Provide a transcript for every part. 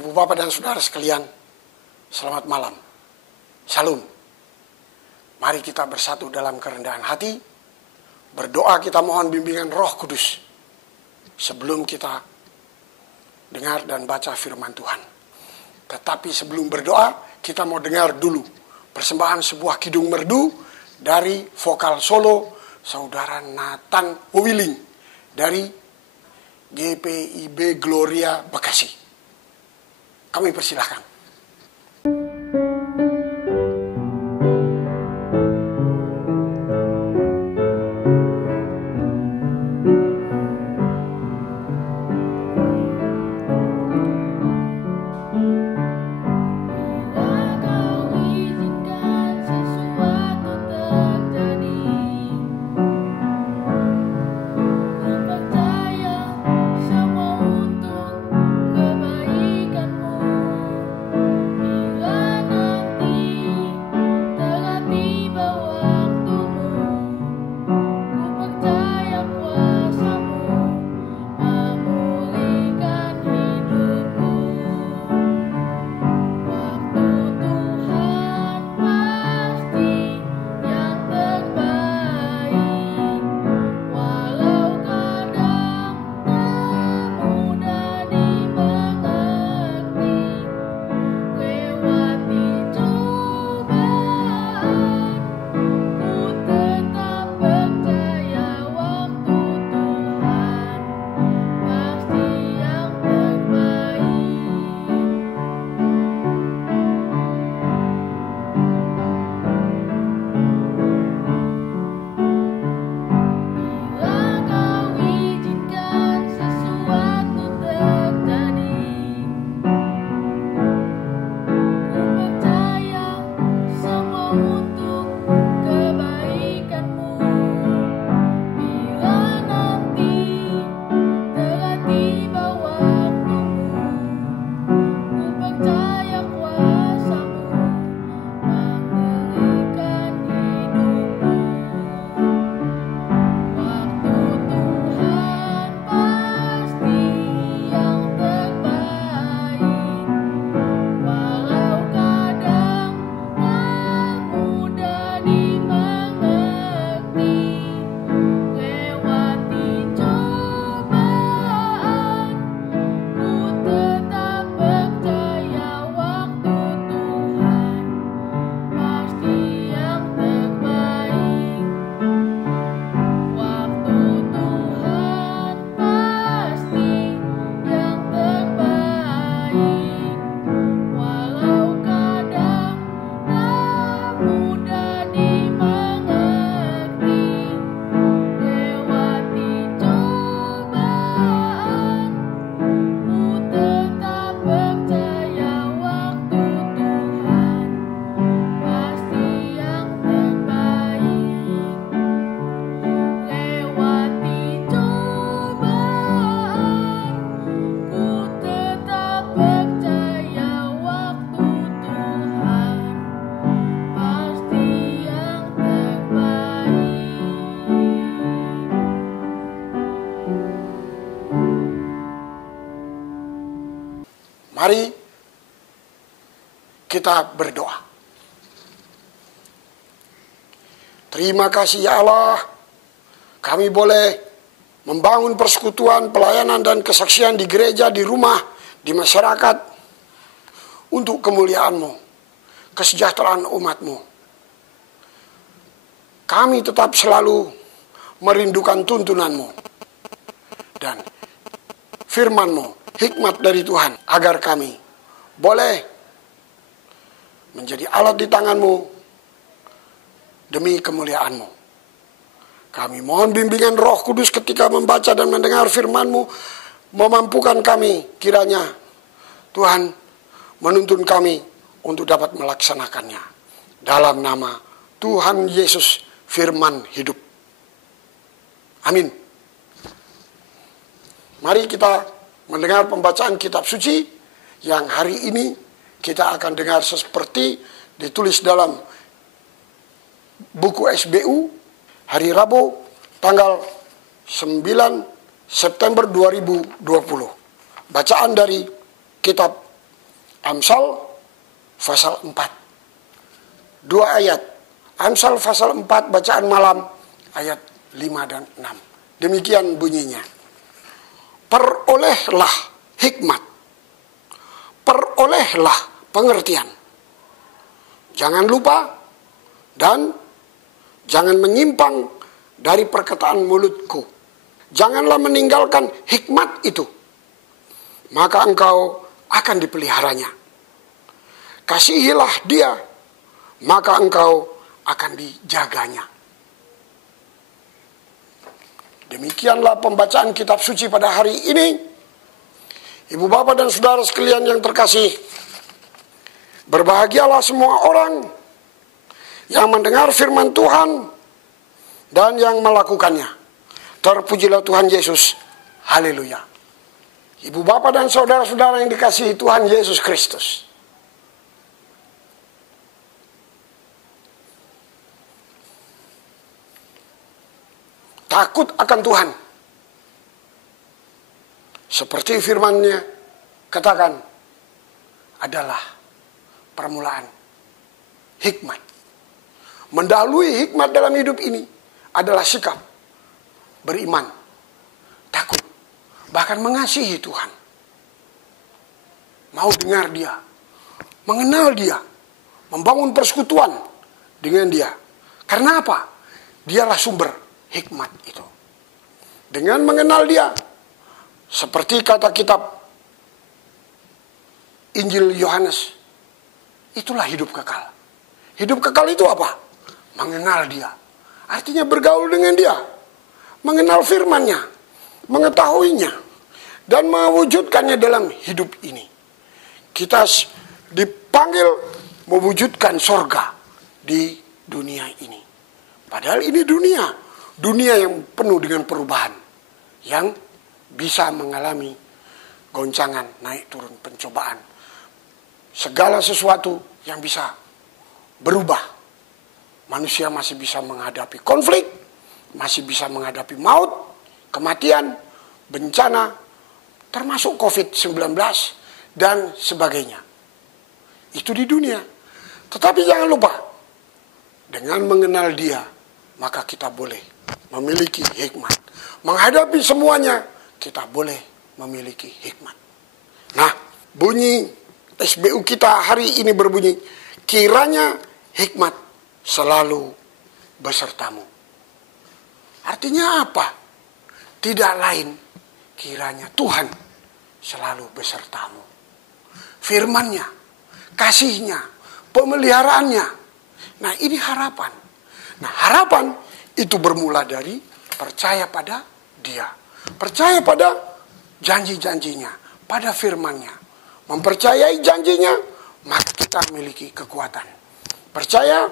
Ibu Bapak dan Saudara sekalian, selamat malam. Shalom. Mari kita bersatu dalam kerendahan hati. Berdoa kita mohon bimbingan Roh Kudus sebelum kita dengar dan baca firman Tuhan. Tetapi sebelum berdoa, kita mau dengar dulu persembahan sebuah kidung merdu dari vokal solo Saudara Nathan Willing dari GPIB Gloria Bekasi. Kami persilahkan. Mari kita berdoa. Terima kasih ya Allah, kami boleh membangun persekutuan, pelayanan dan kesaksian di gereja, di rumah, di masyarakat untuk kemuliaan-Mu, kesejahteraan umat-Mu. Kami tetap selalu merindukan tuntunan-Mu dan firman-Mu, hikmat dari Tuhan, agar kami boleh menjadi alat di tangan-Mu demi kemuliaan-Mu. Kami mohon bimbingan Roh Kudus ketika membaca dan mendengar firman-Mu, memampukan kami kiranya Tuhan menuntun kami untuk dapat melaksanakannya. Dalam nama Tuhan Yesus, firman hidup. Amin. Mari kita mendengar pembacaan kitab suci yang hari ini kita akan dengar seperti ditulis dalam buku SBU hari Rabu tanggal 9 September 2020. Bacaan dari kitab Amsal pasal 4. 2 ayat. Amsal pasal 4 bacaan malam ayat 5 dan 6. Demikian bunyinya. Perolehlah hikmat. Perolehlah pengertian. Jangan lupa dan jangan menyimpang dari perkataan mulutku. Janganlah meninggalkan hikmat itu, maka engkau akan dipeliharanya. Kasihilah dia, maka engkau akan dijaganya. Demikianlah pembacaan kitab suci pada hari ini. Ibu bapak dan saudara sekalian yang terkasih, berbahagialah semua orang yang mendengar firman Tuhan dan yang melakukannya. Terpujilah Tuhan Yesus. Haleluya. Ibu bapak dan saudara-saudara yang dikasihi Tuhan Yesus Kristus. Takut akan Tuhan. Seperti firman-Nya katakan, adalah permulaan hikmat. Mendahului hikmat dalam hidup ini adalah sikap beriman, takut, bahkan mengasihi Tuhan. Mau dengar Dia, mengenal Dia, membangun persekutuan dengan Dia. Karena apa? Dialah sumber hikmat itu. Dengan mengenal Dia, seperti kata kitab Injil Yohanes, itulah hidup kekal. Hidup kekal itu apa? Mengenal Dia. Artinya bergaul dengan Dia, mengenal firman-Nya, mengetahuinya, dan mewujudkannya dalam hidup ini. Kita dipanggil mewujudkan sorga di dunia ini. Padahal ini dunia yang penuh dengan perubahan, yang bisa mengalami goncangan, naik turun, pencobaan. Segala sesuatu yang bisa berubah. Manusia masih bisa menghadapi konflik, masih bisa menghadapi maut, kematian, bencana, termasuk COVID-19, dan sebagainya. Itu di dunia. Tetapi jangan lupa, dengan mengenal Dia, maka kita boleh memiliki hikmat. Menghadapi semuanya, kita boleh memiliki hikmat. Nah, bunyi SBU kita hari ini berbunyi, kiranya hikmat selalu besertamu. Artinya apa? Tidak lain, kiranya Tuhan selalu besertamu. Firman-Nya, kasih-Nya, pemeliharaannya. Nah, ini harapan. Nah, harapan itu bermula dari percaya pada Dia. Percaya pada janji-janjinya, pada firman-Nya. Mempercayai janjinya, maka kita memiliki kekuatan. Percaya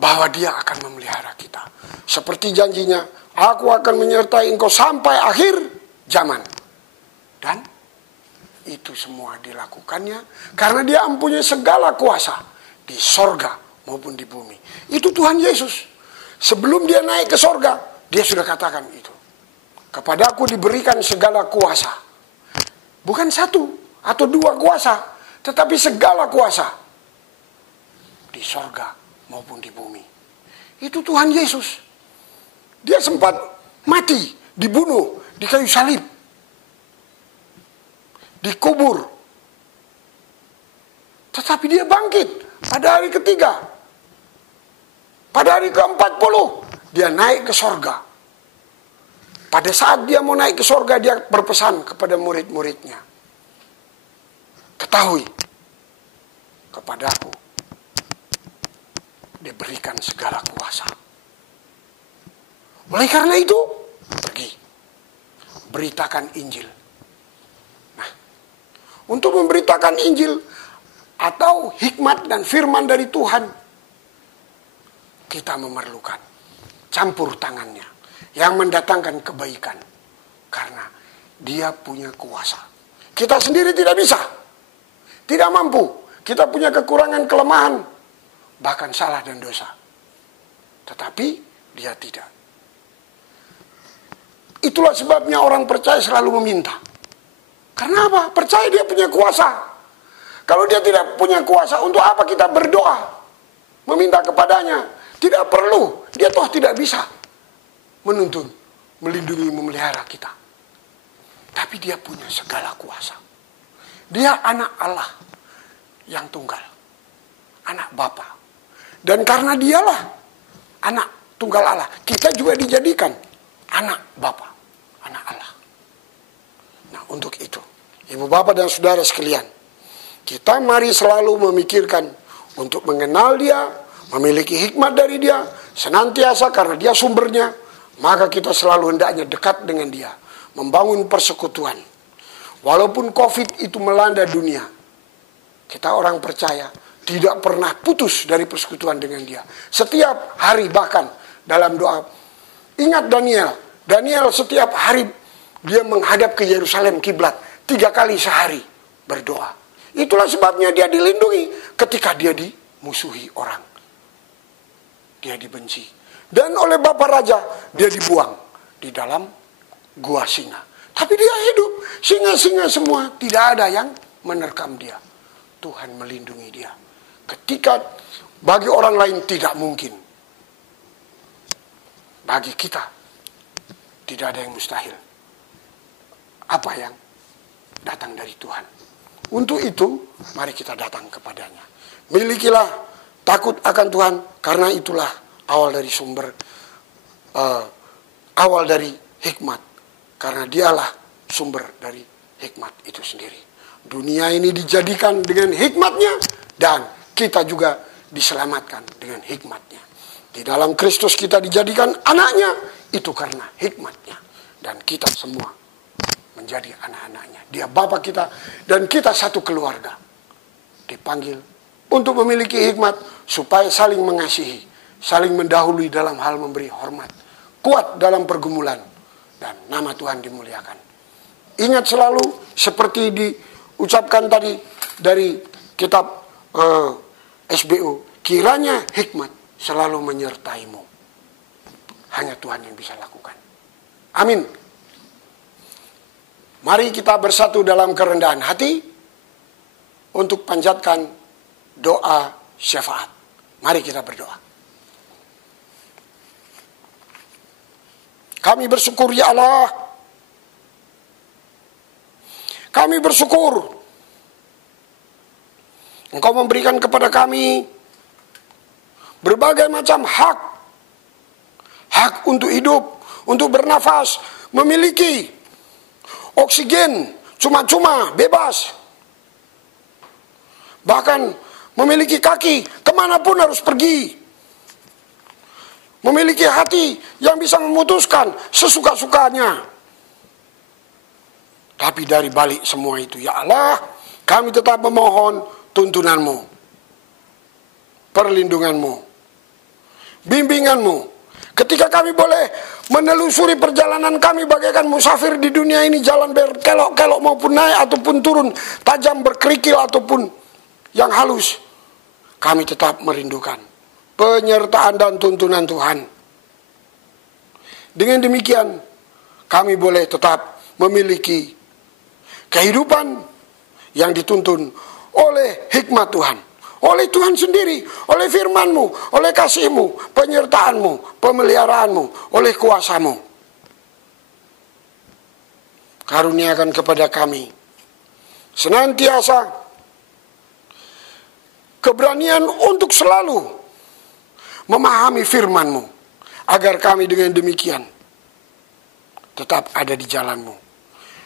bahwa Dia akan memelihara kita. Seperti janjinya, aku akan menyertai engkau sampai akhir zaman. Dan itu semua dilakukannya karena Dia mempunyai segala kuasa di sorga maupun di bumi. Itu Tuhan Yesus. Sebelum Dia naik ke sorga, Dia sudah katakan itu. Kepadaku diberikan segala kuasa. Bukan satu atau dua kuasa, tetapi segala kuasa. Di sorga maupun di bumi. Itu Tuhan Yesus. Dia sempat mati, dibunuh di kayu salib. Dikubur. Tetapi Dia bangkit pada hari ketiga. Pada hari ke-40, Dia naik ke sorga. Pada saat Dia mau naik ke sorga, Dia berpesan kepada murid-muridnya. Ketahui, kepadaku diberikan segala kuasa. Oleh karena itu, pergi. Beritakan Injil. Nah, untuk memberitakan Injil atau hikmat dan firman dari Tuhan, kita memerlukan campur tangan-Nya yang mendatangkan kebaikan. Karena Dia punya kuasa. Kita sendiri tidak bisa. Tidak mampu. Kita punya kekurangan, kelemahan. Bahkan salah dan dosa. Tetapi Dia tidak. Itulah sebabnya orang percaya selalu meminta. Karena apa? Percaya Dia punya kuasa. Kalau dia tidak punya kuasa, untuk apa kita berdoa? Meminta kepadanya. Tidak perlu. Dia toh tidak bisa menuntun, melindungi, memelihara kita. Tapi dia punya segala kuasa. Dia anak Allah yang tunggal. Anak Bapa. Dan karena dialah anak tunggal Allah, kita juga dijadikan anak Bapa, anak Allah. Nah, untuk itu, Ibu Bapak dan Saudara sekalian, kita mari selalu memikirkan untuk mengenal Dia, memiliki hikmat dari Dia, senantiasa karena Dia sumbernya, maka kita selalu hendaknya dekat dengan Dia, membangun persekutuan. Walaupun COVID itu melanda dunia, kita orang percaya tidak pernah putus dari persekutuan dengan Dia. Setiap hari bahkan dalam doa, ingat Daniel. Daniel setiap hari dia menghadap ke Yerusalem kiblat 3 kali sehari berdoa. Itulah sebabnya dia dilindungi ketika dia dimusuhi orang. Dia dibenci. Dan oleh Bapak Raja dia dibuang di dalam gua singa. Tapi dia hidup. Singa-singa semua tidak ada yang menerkam dia. Tuhan melindungi dia. Ketika bagi orang lain tidak mungkin, bagi kita tidak ada yang mustahil. Apa yang datang dari Tuhan. Untuk itu, mari kita datang kepadanya. Milikilah takut akan Tuhan, karena itulah awal dari sumber, awal dari hikmat. Karena dialah sumber dari hikmat itu sendiri. Dunia ini dijadikan dengan hikmatnya, dan kita juga diselamatkan dengan hikmatnya. Di dalam Kristus kita dijadikan anaknya, itu karena hikmatnya. Dan kita semua menjadi anak-anaknya. Dia Bapa kita, dan kita satu keluarga. Dipanggil untuk memiliki hikmat, supaya saling mengasihi, saling mendahului dalam hal memberi hormat, kuat dalam pergumulan, dan nama Tuhan dimuliakan. Ingat selalu, seperti diucapkan tadi dari kitab SBO, kiranya hikmat selalu menyertaimu. Hanya Tuhan yang bisa lakukan. Amin. Mari kita bersatu dalam kerendahan hati untuk panjatkan doa syafaat. Mari kita berdoa. Kami bersyukur ya Allah. Kami bersyukur Engkau memberikan kepada kami berbagai macam hak. Hak untuk hidup, untuk bernafas, memiliki oksigen cuma-cuma, bebas. Bahkan memiliki kaki, kemanapun harus pergi. Memiliki hati yang bisa memutuskan sesuka-sukanya. Tapi dari balik semua itu, ya Allah, kami tetap memohon tuntunanmu, perlindunganmu, bimbinganmu. Ketika kami boleh menelusuri perjalanan kami bagaikan musafir di dunia ini, jalan berkelok-kelok maupun naik ataupun turun, tajam berkerikil ataupun yang halus, kami tetap merindukan penyertaan dan tuntunan Tuhan. Dengan demikian, kami boleh tetap memiliki kehidupan yang dituntun oleh hikmat Tuhan, oleh Tuhan sendiri, oleh firman-Mu, oleh kasih-Mu, penyertaan-Mu, pemeliharaanmu, oleh kuasa-Mu. Karuniakan kepada kami senantiasa keberanian untuk selalu memahami firman-Mu, agar kami dengan demikian tetap ada di jalan-Mu.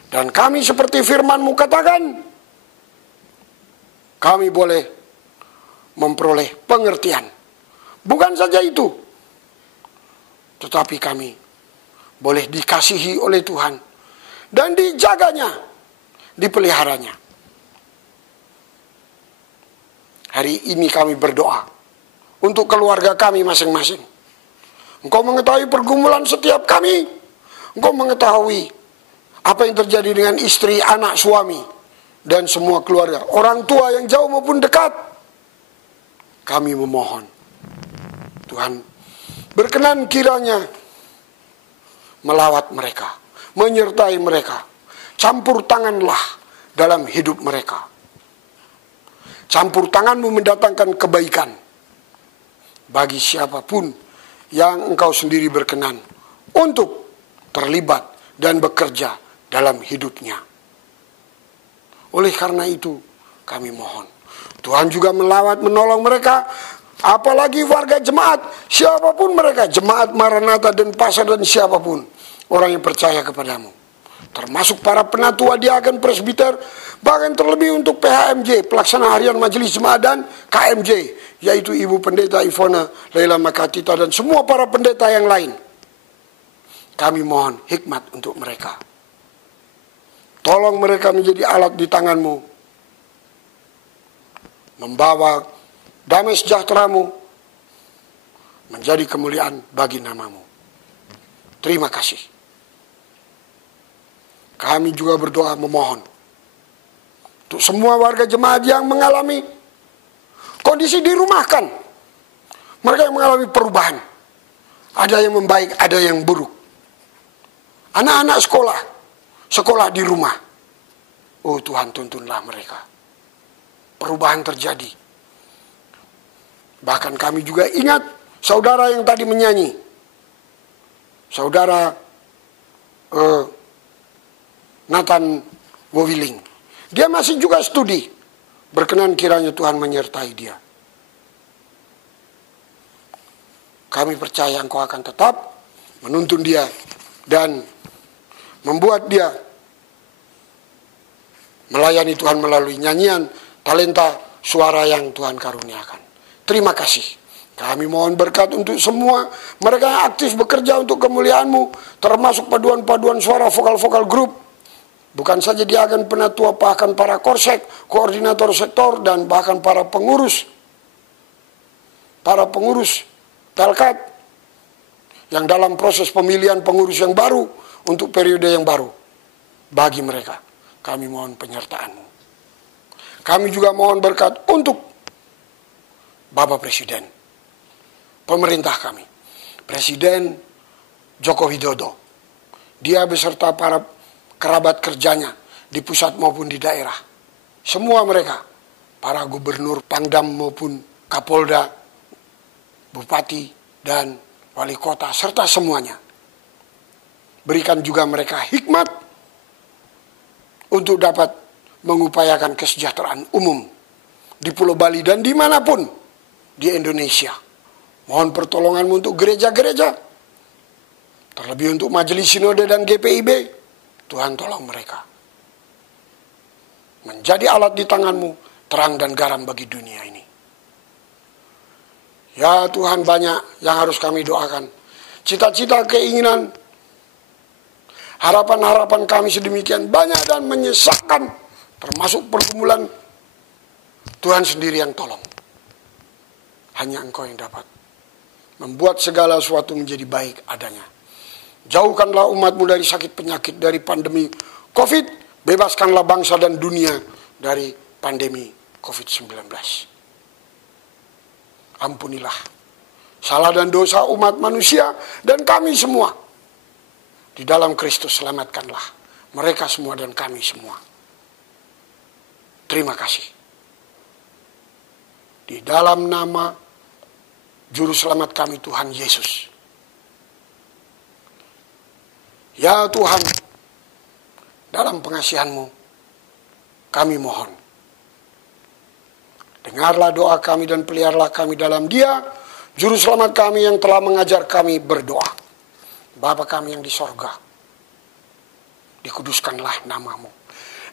Dan kami seperti firman-Mu katakan, kami boleh memperoleh pengertian. Bukan saja itu, tetapi kami boleh dikasihi oleh Tuhan dan dijaganya, dipeliharanya. Hari ini kami berdoa untuk keluarga kami masing-masing. Engkau mengetahui pergumulan setiap kami. Engkau mengetahui apa yang terjadi dengan istri, anak, suami, dan semua keluarga, orang tua yang jauh maupun dekat. Kami memohon, Tuhan, berkenan kiranya melawat mereka, menyertai mereka, campur tanganlah dalam hidup mereka. Campur tanganmu mendatangkan kebaikan bagi siapapun yang engkau sendiri berkenan untuk terlibat dan bekerja dalam hidupnya. Oleh karena itu, kami mohon, Tuhan juga menolong mereka, apalagi warga jemaat, siapapun mereka, jemaat Maranatha dan Pasar dan siapapun, orang yang percaya kepadamu. Termasuk para penatua diaken presbiter, bahkan terlebih untuk PHMJ, pelaksana harian majelis jemaat dan KMJ, yaitu Ibu Pendeta Ivona Leila Makatita dan semua para pendeta yang lain. Kami mohon hikmat untuk mereka. Tolong mereka menjadi alat di tanganmu, membawa damai sejahteramu, menjadi kemuliaan bagi namamu. Terima kasih. Kami juga berdoa memohon untuk semua warga jemaat yang mengalami kondisi dirumahkan. Mereka yang mengalami perubahan. Ada yang membaik, ada yang buruk. Anak-anak sekolah di rumah. Oh Tuhan, tuntunlah mereka. Perubahan terjadi. Bahkan kami juga ingat saudara yang tadi menyanyi. Saudara Nathan Wowiling. Dia masih juga studi. Berkenan kiranya Tuhan menyertai dia. Kami percaya Engkau akan tetap menuntun dia dan membuat dia melayani Tuhan melalui nyanyian, talenta, suara yang Tuhan karuniakan. Terima kasih. Kami mohon berkat untuk semua mereka yang aktif bekerja untuk kemuliaan-Mu, termasuk paduan-paduan suara vokal-vokal grup. Bukan saja diaken penatua, bahkan para korsek, koordinator sektor, dan bahkan para pengurus Pelkat yang dalam proses pemilihan pengurus yang baru untuk periode yang baru. Bagi mereka, kami mohon penyertaan-Mu. Kami juga mohon berkat untuk Bapak Presiden, pemerintah kami, Presiden Joko Widodo. Dia beserta para kerabat kerjanya di pusat maupun di daerah. Semua mereka, para gubernur, pangdam maupun kapolda, bupati, dan wali kota, serta semuanya. Berikan juga mereka hikmat untuk dapat mengupayakan kesejahteraan umum di Pulau Bali dan dimanapun di Indonesia. Mohon pertolongan-Mu untuk gereja-gereja, terlebih untuk Majelis Sinode dan GPIB. Tuhan tolong mereka menjadi alat di tangan-Mu, terang dan garam bagi dunia ini. Ya Tuhan, banyak yang harus kami doakan. Cita-cita, keinginan, harapan-harapan kami sedemikian banyak dan menyesakkan, termasuk pergumulan. Tuhan sendiri yang tolong. Hanya Engkau yang dapat membuat segala sesuatu menjadi baik adanya. Jauhkanlah umat-Mu dari sakit penyakit, dari pandemi COVID. Bebaskanlah bangsa dan dunia dari pandemi COVID-19. Ampunilah salah dan dosa umat manusia dan kami semua. Di dalam Kristus selamatkanlah mereka semua dan kami semua. Terima kasih. Di dalam nama Juru Selamat kami, Tuhan Yesus. Ya Tuhan, dalam pengasihan-Mu, kami mohon. Dengarlah doa kami dan peliharalah kami dalam Dia, Juru Selamat kami yang telah mengajar kami berdoa. Bapa kami yang di sorga, dikuduskanlah nama-Mu.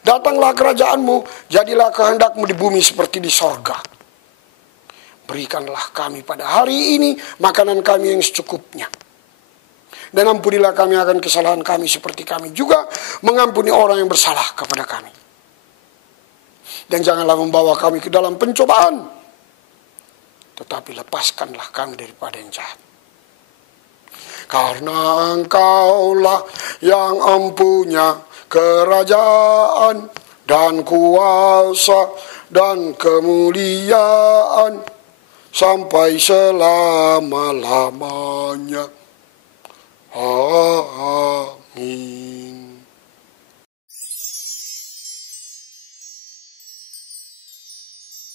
Datanglah kerajaan-Mu, jadilah kehendak-Mu di bumi seperti di sorga. Berikanlah kami pada hari ini makanan kami yang secukupnya. Dan ampunilah kami akan kesalahan kami seperti kami juga mengampuni orang yang bersalah kepada kami. Dan janganlah membawa kami ke dalam pencobaan, tetapi lepaskanlah kami daripada yang jahat. Karena Engkaulah yang empunya kerajaan dan kuasa dan kemuliaan sampai selama-lamanya.